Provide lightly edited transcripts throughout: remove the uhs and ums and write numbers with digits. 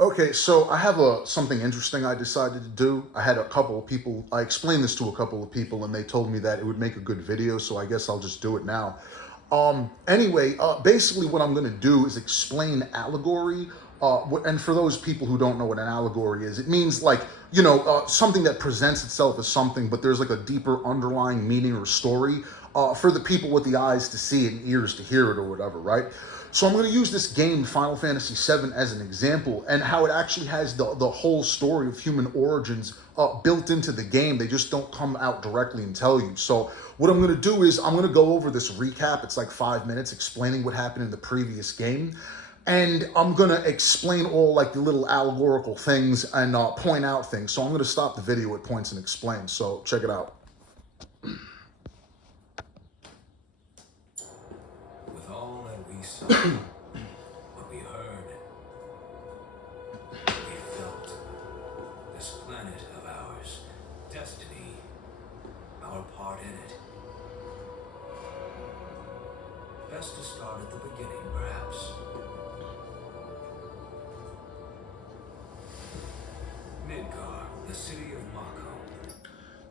Okay, so I have something interesting I decided to do. I had a couple of people, I explained this to a couple of people, and they told me that it would make a good video, so I guess I'll just do it now. Anyway, basically, what I'm going to do is explain allegory. And for those people who don't know what an allegory is, it means like, something that presents itself as something, but there's like a deeper underlying meaning or story for the people with the eyes to see it and ears to hear it or whatever, right? So I'm going to use this game, Final Fantasy VII, as an example, and how it actually has the whole story of human origins built into the game. They just don't come out directly and tell you. So what I'm going to do is I'm going to go over this recap. It's like 5 minutes explaining what happened in the previous game. And I'm going to explain all like the little allegorical things and point out things. So I'm going to stop the video at points and explain. So check it out. With all that we saw, what we heard, what we felt, this planet of ours, destiny, our part in it. Best to start at the beginning, perhaps. Midgar, the city of Mako.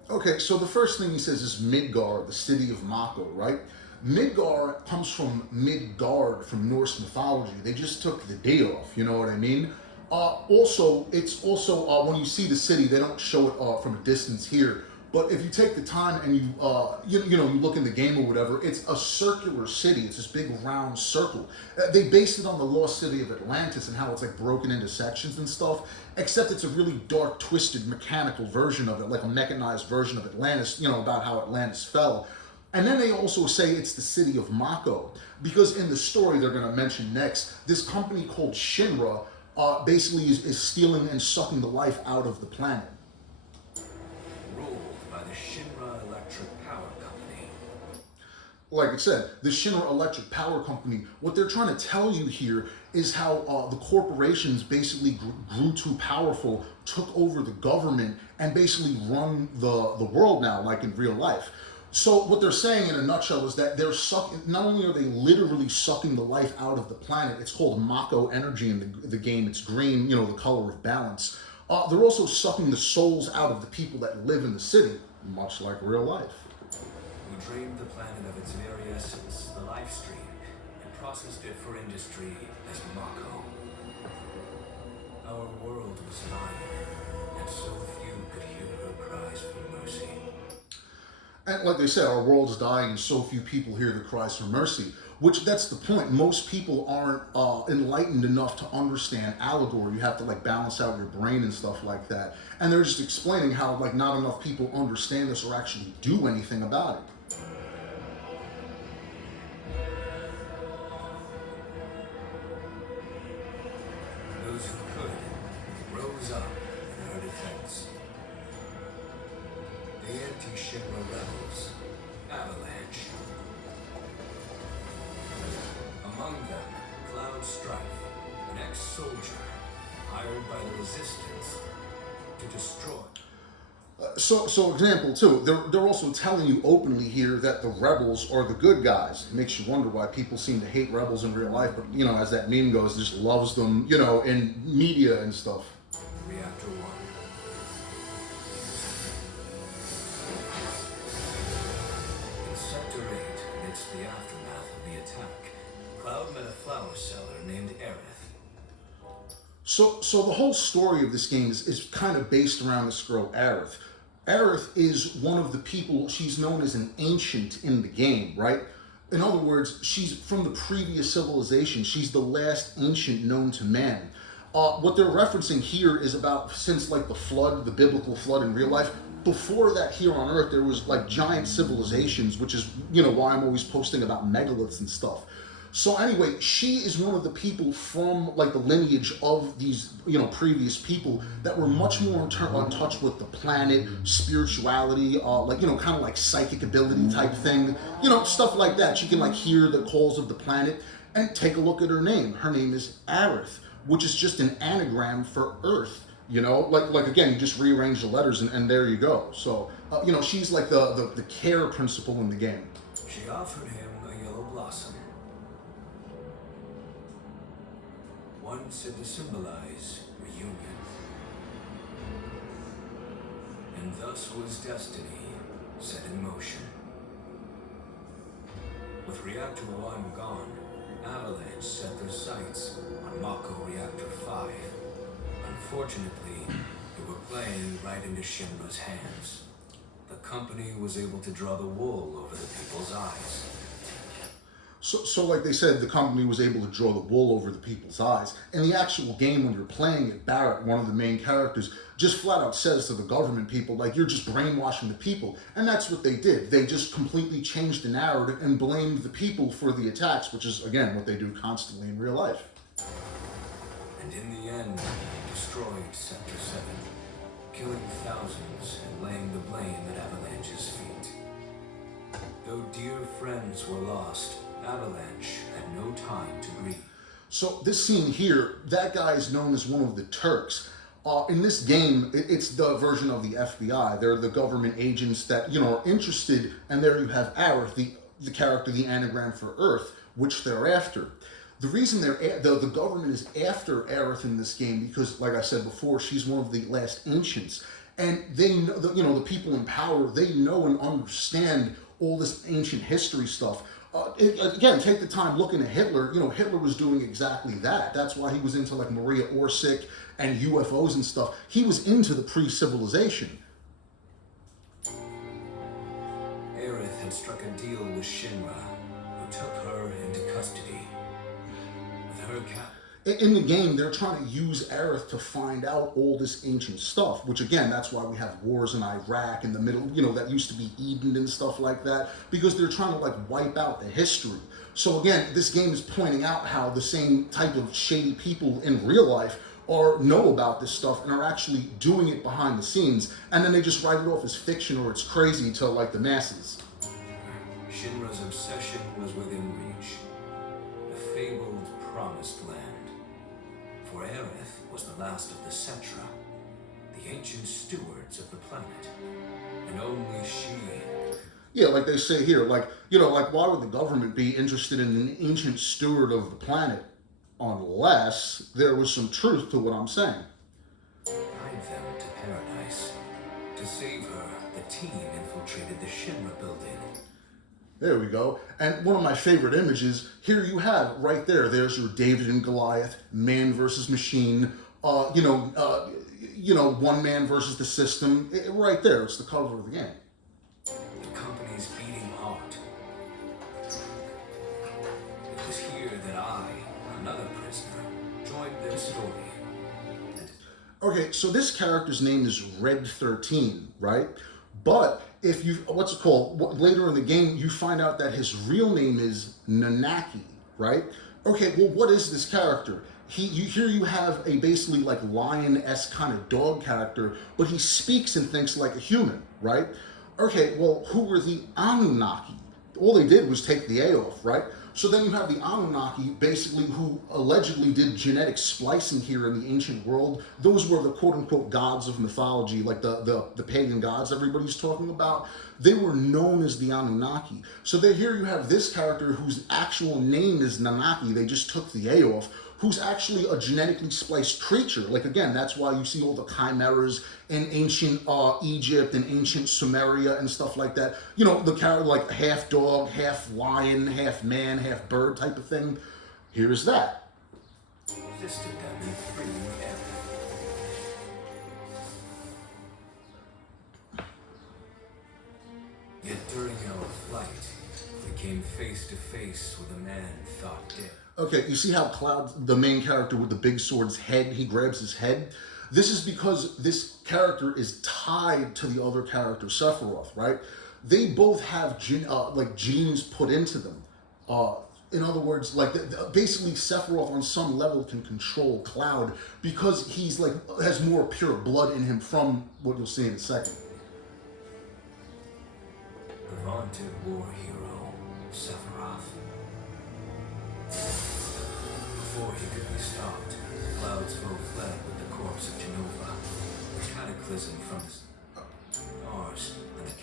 Okay, so the first thing he says is Midgar, the city of Mako, right? Midgar comes from Midgard from Norse mythology. They just took the D off, you know what I mean? It's also when you see the city, they don't show it from a distance here. But if you take the time and you look in the game or whatever, it's a circular city. It's this big round circle. They based it on the lost city of Atlantis and how it's like broken into sections and stuff. Except it's a really dark, twisted, mechanical version of it, like a mechanized version of Atlantis. About how Atlantis fell. And then they also say it's the city of Mako because in the story they're going to mention next, this company called Shinra basically is stealing and sucking the life out of the planet. By the Shinra Electric Power Company. Like I said, the Shinra Electric Power Company, what they're trying to tell you here is how the corporations basically grew too powerful, took over the government, and basically run the world now, like in real life. So what they're saying in a nutshell is that they're sucking, not only are they literally sucking the life out of the planet, it's called Mako energy in the game, it's green, the color of balance. They're also sucking the souls out of the people that live in the city, much like real life. We drained the planet of its very essence, the life stream, and processed it for industry as Mako. Our world was dying, and so few could hear her cries for mercy. And like they said, our world's dying and so few people hear the cries for mercy, which that's the point. Most people aren't enlightened enough to understand allegory. You have to like balance out your brain and stuff like that. And they're just explaining how like not enough people understand this or actually do anything about it. Those who could rose up in her defense. The anti-Shinra rebels, Avalanche. Among them, Cloud Strife, an ex-soldier hired by the Resistance to destroy. So example two, they're also telling you openly here that the rebels are the good guys. It makes you wonder why people seem to hate rebels in real life, but as that meme goes, just loves them, in media and stuff. Reactor 1. In Sector 8, amidst the aftermath of the attack, Cloud met a flower seller named Aerith. So the whole story of this game is kind of based around this girl, Aerith. Aerith is one of the people, she's known as an ancient in the game, right? In other words, she's from the previous civilization. She's the last ancient known to man. What they're referencing here is about since like the flood, the biblical flood in real life. Before that, here on Earth, there was like giant civilizations, which is, why I'm always posting about megaliths and stuff. So anyway, she is one of the people from like the lineage of these, previous people that were much more in touch with the planet, spirituality, kind of like psychic ability type thing, stuff like that. She can like hear the calls of the planet. And take a look at her name. Her name is Aerith, which is just an anagram for Earth. Like again, you just rearrange the letters and there you go. So, she's like the care principle in the game. She offered him a yellow blossom. one said to symbolize reunion. And thus was destiny set in motion. With Reactor 1 gone, Avalanche set their sights on Mako Reactor 5. Unfortunately, they were playing right into Shinra's hands. The company was able to draw the wool over the people's eyes. So like they said, the company was able to draw the wool over the people's eyes. In the actual game, when you're playing it, Barrett, one of the main characters, just flat out says to the government people, like, you're just brainwashing the people. And that's what they did. They just completely changed the narrative and blamed the people for the attacks, which is, again, what they do constantly in real life. And in the end, destroyed Sector 7, killing thousands and laying the blame at Avalanche's feet. Though dear friends were lost, Avalanche had no time to grieve. So this scene here, that guy is known as one of the Turks. In this game, it's the version of the FBI. They're the government agents that, are interested, and there you have Aerith, the character, the anagram for Earth, which they're after. The reason the government is after Aerith in this game, because, like I said before, she's one of the last ancients. And they know, the people in power, they know and understand all this ancient history stuff. Again, take the time looking at Hitler. Hitler was doing exactly that. That's why he was into like Maria Orsic and UFOs and stuff. He was into the pre-civilization. Aerith had struck a deal with Shinra, who took her into custody. With her In the game, they're trying to use Aerith to find out all this ancient stuff, which again, that's why we have wars in Iraq in the middle, that used to be Eden and stuff like that, because they're trying to like wipe out the history. So again, this game is pointing out how the same type of shady people in real life know about this stuff and are actually doing it behind the scenes, and then they just write it off as fiction or it's crazy to like the masses. Shinra's obsession was within reach. A fabled promised land. For Aerith was the last of the Cetra, the ancient stewards of the planet, and only she... Yeah, like they say here, like why would the government be interested in an ancient steward of the planet unless there was some truth to what I'm saying? Guide them to paradise. To save her, the team infiltrated the Shinra building. There we go. And one of my favorite images, here you have, right there's your David and Goliath, man versus machine, one man versus the system. Right there, it's the cover of the game. The company's beating heart. It was here that I, another prisoner, joined their story. Okay, so this character's name is Red 13, right? But if you, later in the game, you find out that his real name is Nanaki, right? Okay, well, what is this character? Here you have a basically like lion-esque kind of dog character, but he speaks and thinks like a human, right? Okay, well, who were the Anunnaki? All they did was take the A off, right? So then you have the Anunnaki, basically, who allegedly did genetic splicing here in the ancient world. Those were the quote-unquote gods of mythology, like the pagan gods everybody's talking about. They were known as the Anunnaki. So here you have this character whose actual name is Nanaki. They just took the A off, who's actually a genetically spliced creature. Like, again, that's why you see all the chimeras in ancient Egypt and ancient Sumeria and stuff like that. The character like half dog, half lion, half man, half bird type of thing. Here's that. Resisted them in freeing Aerith. Yet during our flight, we came face to face with a man thought dead. Okay, you see how Cloud, the main character with the big sword's head, he grabs his head? This is because this character is tied to the other character, Sephiroth, right? They both have genes put into them. In other words, basically Sephiroth on some level can control Cloud because he's has more pure blood in him from what you'll see in a second. The vaunted war hero, Sephiroth. Before he could be stopped, Cloud's foe fled with the corpse of Genova, a cataclysm from the stars.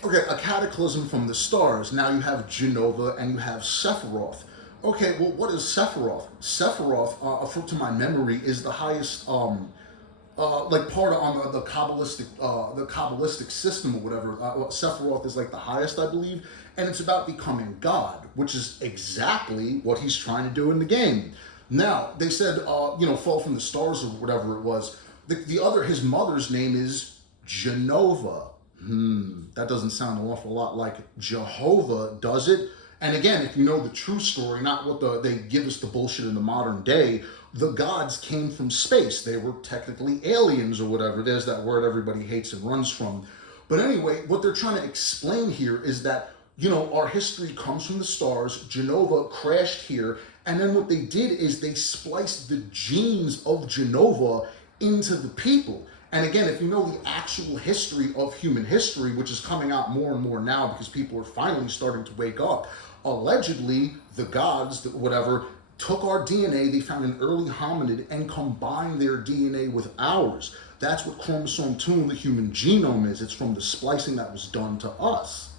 Okay, a cataclysm from the stars. Now you have Genova and you have Sephiroth. Okay, well, what is Sephiroth? Sephiroth, to my memory, is the highest, like part of on the Kabbalistic system or whatever. Sephiroth is like the highest, I believe, and it's about becoming God, which is exactly what he's trying to do in the game. Now they said, fall from the stars or whatever it was. The other, his mother's name is Genova. That doesn't sound an awful lot like Jehovah, does it? And again, if you know the true story, not what they give us the bullshit in the modern day, the gods came from space. They were technically aliens or whatever. There's that word everybody hates and runs from. But anyway, what they're trying to explain here is that, our history comes from the stars. Genova crashed here. And then what they did is they spliced the genes of Genova into the people. And again, if you know the actual history of human history, which is coming out more and more now because people are finally starting to wake up, allegedly the gods, whatever, took our DNA, they found an early hominid and combined their DNA with ours. That's what chromosome 2 in the human genome is. It's from the splicing that was done to us.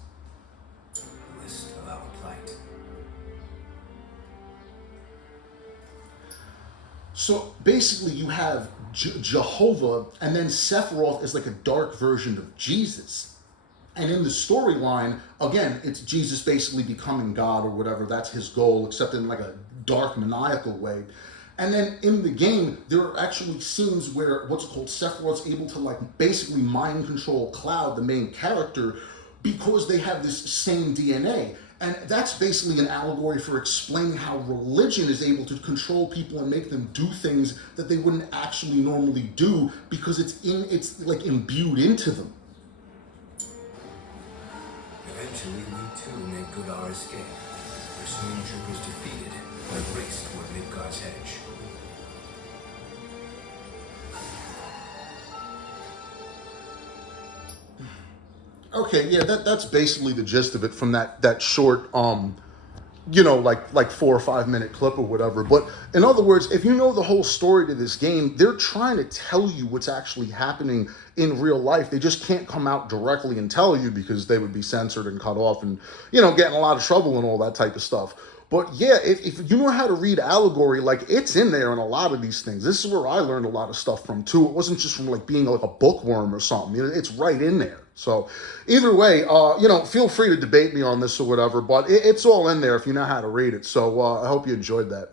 List of our plight. So basically, you have Jehovah, and then Sephiroth is like a dark version of Jesus. And in the storyline, again, it's Jesus basically becoming God or whatever. That's his goal, except in like a dark, maniacal way. And then in the game, there are actually scenes where what's called Sephiroth's able to like basically mind control Cloud, the main character, because they have this same DNA. And that's basically an allegory for explaining how religion is able to control people and make them do things that they wouldn't actually normally do because it's like imbued into them. Eventually, we too made good our escape. Pursuing troopers defeated, we raced toward Midgard's hedge. Okay, yeah, that's basically the gist of it from that short like 4 or 5 minute clip or whatever. But in other words, if you know the whole story to this game, they're trying to tell you what's actually happening in real life. They just can't come out directly and tell you because they would be censored and cut off and get in a lot of trouble and all that type of stuff. But yeah, if you know how to read allegory, like it's in there in a lot of these things. This is where I learned a lot of stuff from too. It wasn't just from like being like a bookworm or something. It's right in there. So either way, feel free to debate me on this or whatever, but it's all in there if you know how to read it. So I hope you enjoyed that.